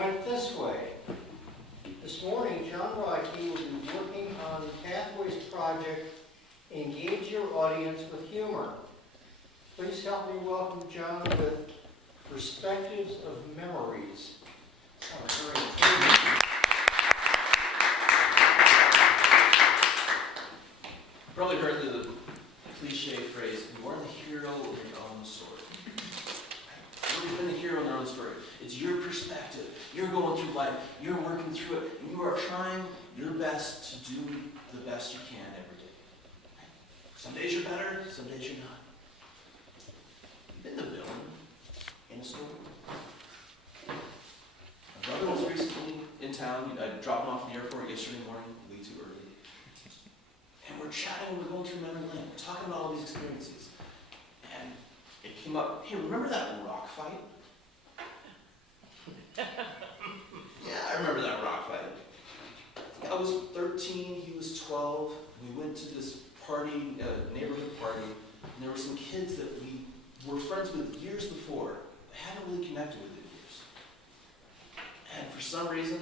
went this way. This morning, John Rodkey will be working on the Pathways project, Engage Your Audience with Humor. Please help me welcome John with Perspectives of Memories. Probably heard the cliche phrase, you are the hero of your own story. Nobody's been the hero in their own story. It's your perspective. You're going through life. You're working through it. And you are trying your best to do the best you can every day. Some days you're better, some days you're not. You've been the villain in a story. My brother was recently in town. I dropped him off at the airport yesterday morning, way too early. And we're chatting, we're going through memory lane, we're talking about all these experiences. And it came up, hey, remember that rock fight? Yeah, I remember that rock fight. I was 13, he was 12. We went to this party, neighborhood party, and there were some kids that we were friends with years before, but hadn't really connected with in years. And for some reason,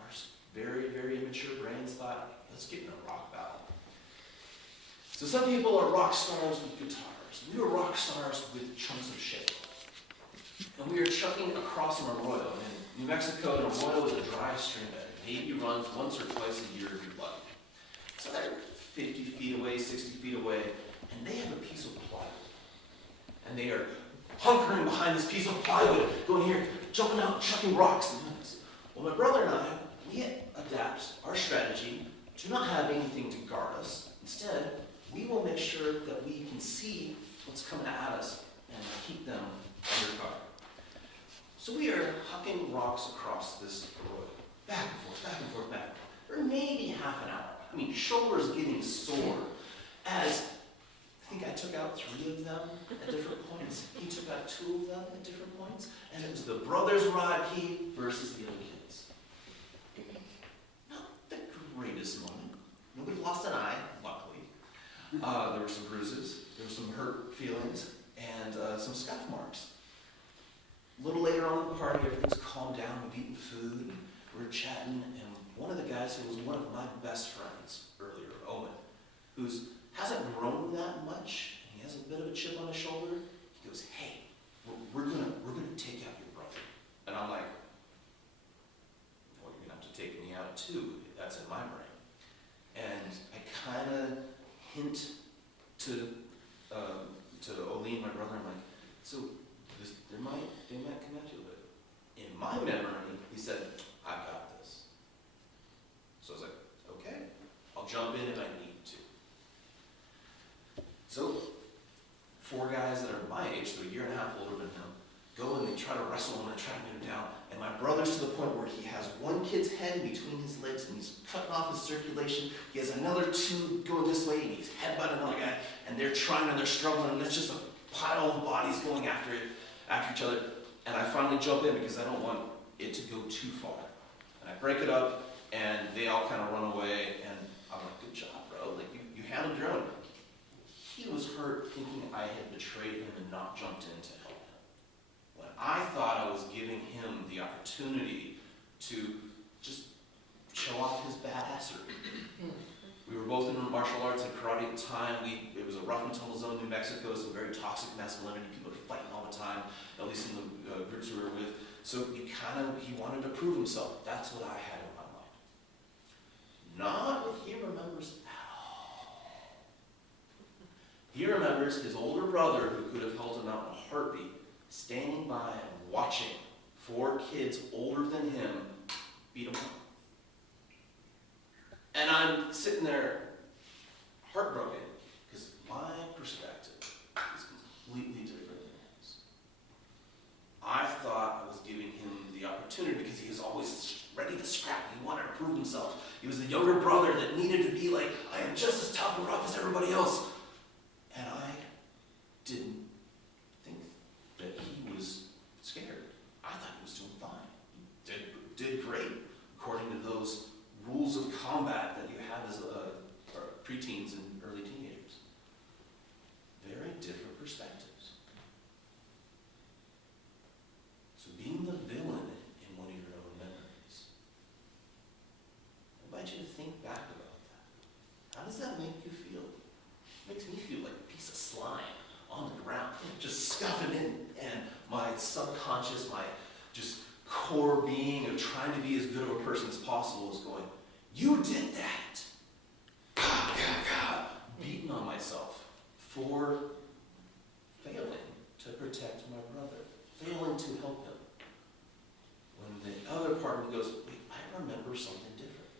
our very, very immature brains thought, let's get in a rock battle. So some people are rock stars with guitars. We were rock stars with chunks of shit. And we were chucking across an arroyo. In New Mexico, an arroyo is a dry streambed. Maybe runs once or twice a year if you're lucky. So they're 50 feet away, 60 feet away, and they have a piece of plywood. And they are hunkering behind this piece of plywood, going here, jumping out, chucking rocks. Well, my brother and I, we adapt our strategy to not have anything to guard us. Instead, we will make sure that we can see what's coming at us and keep them under cover. So we are hucking rocks across this road, back and forth, back and forth, back and forth, for maybe half an hour. I mean, shoulders getting sore as I think I took out 3 of them at different points. He took out 2 of them at different points, and it was the brothers Rodkey versus the other kids. Not the greatest moment. Nobody lost an eye, luckily. There were some bruises, there were some hurt feelings, and some scuff marks. A little later on in the party, everything's calmed down, we've eaten food, and we're chatting, and one of the guys who was one of my best friends earlier, Owen, who hasn't grown that much, and he has a bit of a chip on his shoulder, he goes, hey, we're gonna take out your brother. And I'm like, well, you're gonna have to take me out too, that's in my brain. And I kind of hint to Oline, my brother, I'm like, so they might connect you with it. In my memory, he said, I got this. So I was like, okay, I'll jump in if I need to. So 4 guys that are my age, so a year and a half older than him, go and they try to wrestle him and try to get him down. And my brother's to the point where he has one kid's head between his legs and he's cutting off his circulation. He has another 2 going this way and he's headbutting another guy. And they're trying and they're struggling and it's just a pile of bodies going after each other. And I finally jump in because I don't want it to go too far. And I break it up and they all kind of run away and I'm like, good job, bro. Like you handled your own. He was hurt thinking I had betrayed him and not jumped in to help him. When I thought I was giving him the opportunity to just show off his badassery. We were both in martial arts and karate at the time. It was a rough and tumble zone in New Mexico, some very toxic masculinity. People were fighting all the time, at least in the groups we were with. So he wanted to prove himself. That's what I had in my mind. Not what he remembers at all. He remembers his older brother, who could have held him out in a heartbeat, standing by and watching 4 kids older than him beat him up. And I'm sitting there heartbroken because my perspective is completely different than his. I thought I was giving him the opportunity because he was always ready to scrap. He wanted to prove himself. He was the younger brother that needed to be like, I am just as tough and rough as everybody else. And I didn't think that he was scared. I thought he was doing fine. He did great according to those rules of combat that you have as preteens and early teenagers. Very different perspectives. So being the villain in one of your own subconscious, my just core being of trying to be as good of a person as possible is going, you did that. Beating on myself for failing to protect my brother, failing to help him. When the other part of me goes, wait, I remember something different.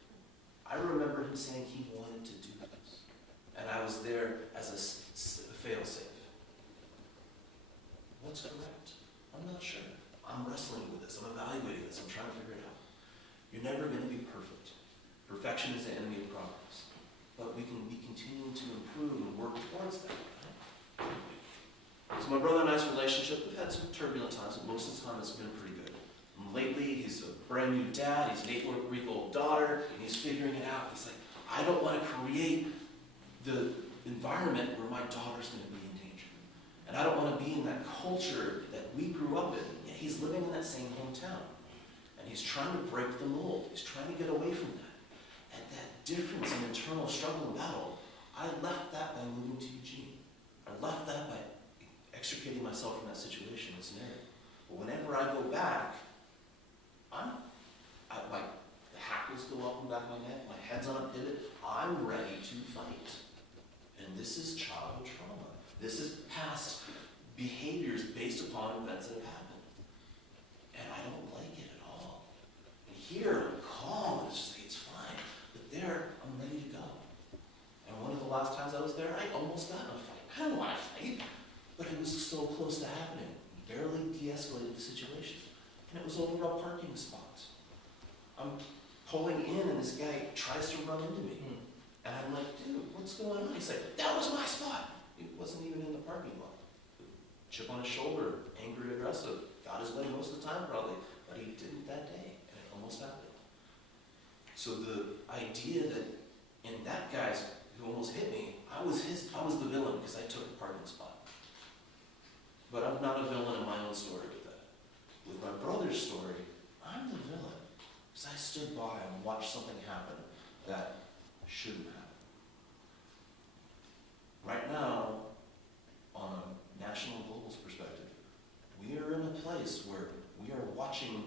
I remember him saying he wanted to do this. And I was there as a fail-safe. What's correct? I'm not sure. I'm wrestling with this. I'm evaluating this. I'm trying to figure it out. You're never going to be perfect. Perfection is the enemy of progress. But we can be continuing to improve and work towards that. Right? So my brother and I's relationship, we've had some turbulent times, but most of the time it's been pretty good. And lately, he's a brand new dad, he's an 8-week-old daughter, and he's figuring it out. He's like, I don't want to create the environment where my daughter's going to be in danger. And I don't want to be in that culture that we grew up in. Yet he's living in that same hometown. And he's trying to break the mold. He's trying to get away from that. And that difference in internal struggle and battle, I left that by moving to Eugene. I left that by extricating myself from that situation and scenario. But whenever I go back, the hackles go up and back of my neck, my head's on a pivot, I'm ready to fight. And this is childhood trauma. This is past behaviors based upon events that have happened. And I don't like it at all. And here, I'm calm, it's just like, it's fine. But there, I'm ready to go. And one of the last times I was there, I almost got in a fight. I don't want to fight. But it was so close to happening. Barely de-escalated the situation. And it was over a parking spot. I'm pulling in and this guy tries to run into me. And I'm like, dude, what's going on? He's like, that was my spot. He wasn't even in the parking lot. Chip on his shoulder, angry, aggressive. Got his way most of the time probably, but he didn't that day. And it almost happened. So the idea that in that guy's who almost hit me, I was the villain because I took the parking spot. But I'm not a villain in my own story with that. With my brother's story, I'm the villain. Because I stood by and watched something happen that shouldn't happen. Right now, on a national and global perspective, we are in a place where we are watching